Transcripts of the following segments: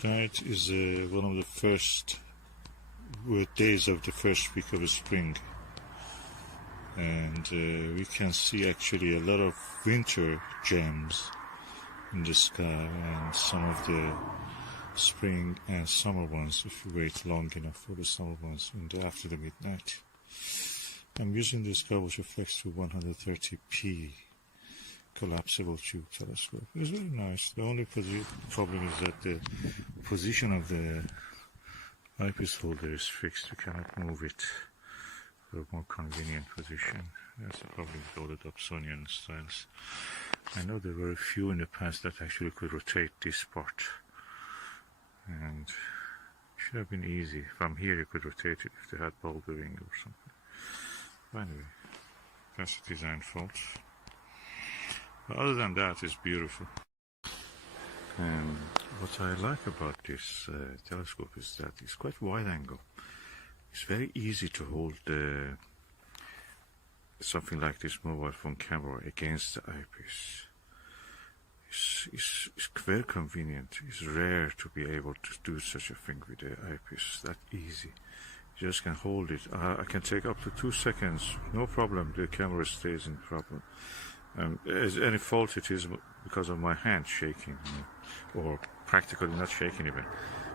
Tonight is one of the first days of the first week of spring, and we can see actually a lot of winter gems in the sky and some of the spring and summer ones if you wait long enough for the summer ones after the midnight. I'm using the Skywatcher Flextube 130p collapsible tube telescope. It's very nice. The only problem is that the position of the eyepiece holder is fixed. You cannot move it for a more convenient position. That's the problem with all the Dobsonian styles. I know there were a few in the past that actually could rotate this part, and it should have been easy. From here you could rotate it if they had ball bearing or something. But anyway, that's a design fault. But other than that, it's beautiful. And what I like about this telescope is that it's quite wide angle. It's very easy to hold something like this mobile phone camera against the eyepiece. It's very convenient. It's rare to be able to do such a thing with the eyepiece. That easy. You just can hold it. I can take up to 2 seconds, no problem. The camera stays in problem. As any fault, it is because of my hand shaking, or practically not shaking even.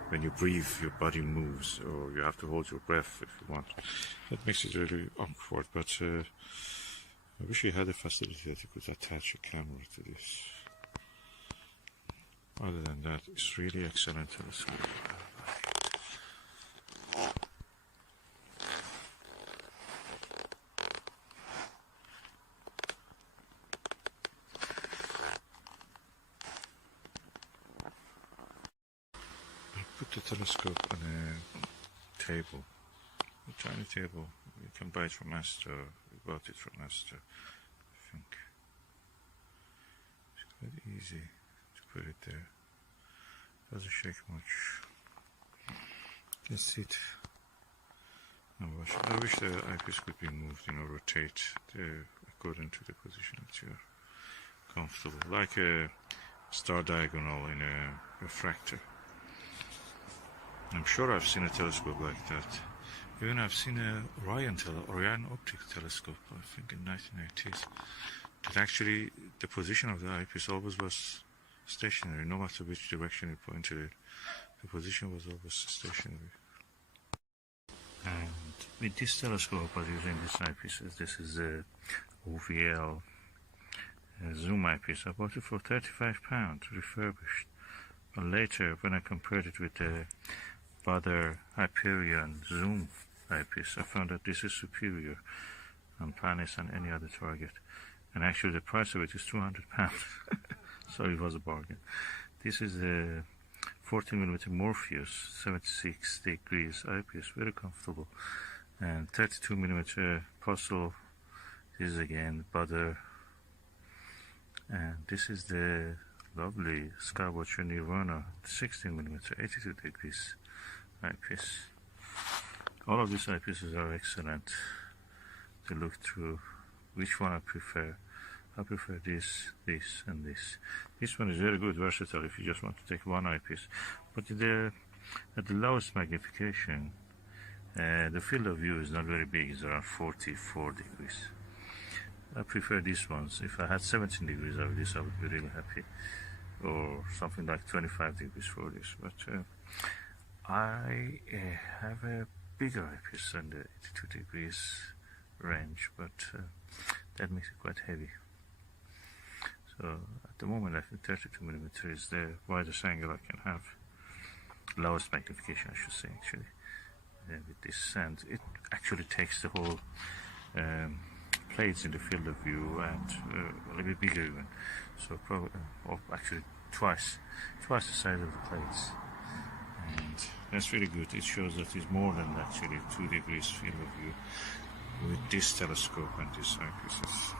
When you breathe, your body moves, or you have to hold your breath if you want. That makes it really awkward, but I wish you had a facility that you could attach a camera to this. Other than that, it's really excellent telescope. Put the telescope on a table, a tiny table. You can buy it from Astor. We bought it from Astor, I think. It's quite easy to put it there. Doesn't shake much. You can see it. I wish the eyepiece could be moved, rotate according to the position that you're comfortable, like a star diagonal in a refractor. I'm sure I've seen a telescope like that. Even I've seen a Orion optic telescope, I think in 1980s. That actually, the position of the eyepiece always was stationary, no matter which direction you pointed it. The position was always stationary. And with this telescope, I was using this eyepiece. This is a OVL zoom eyepiece. I bought it for £35, refurbished. But later, when I compared it with the Baader Hyperion zoom eyepiece, I found that this is superior on planets and any other target. And actually the price of it is £200. So it was a bargain. This is a 40mm Morpheus 76 degrees eyepiece, very comfortable. And 32mm Plossl. This is again Baader. And this is the lovely Skywatcher Nirvana 16mm 82 degrees eyepiece. All of these eyepieces are excellent to look through. Which one I prefer? I prefer this, this, and this. This one is very good, versatile if you just want to take one eyepiece. But at the lowest magnification, the field of view is not very big. It's around 44 degrees. I prefer these ones. If I had 17 degrees of this, I would be really happy. Or something like 25 degrees for this. But I have a bigger eyepiece than the 82 degrees range, but that makes it quite heavy. So at the moment I think 32mm is the widest angle I can have. Lowest magnification, I should say, actually. With this, and it actually takes the whole plates in the field of view and a little bit bigger even. So probably, or actually twice the size of the plates. And that's really good. It shows that it's more than actually 2 degrees field of view with this telescope and this eyepiece.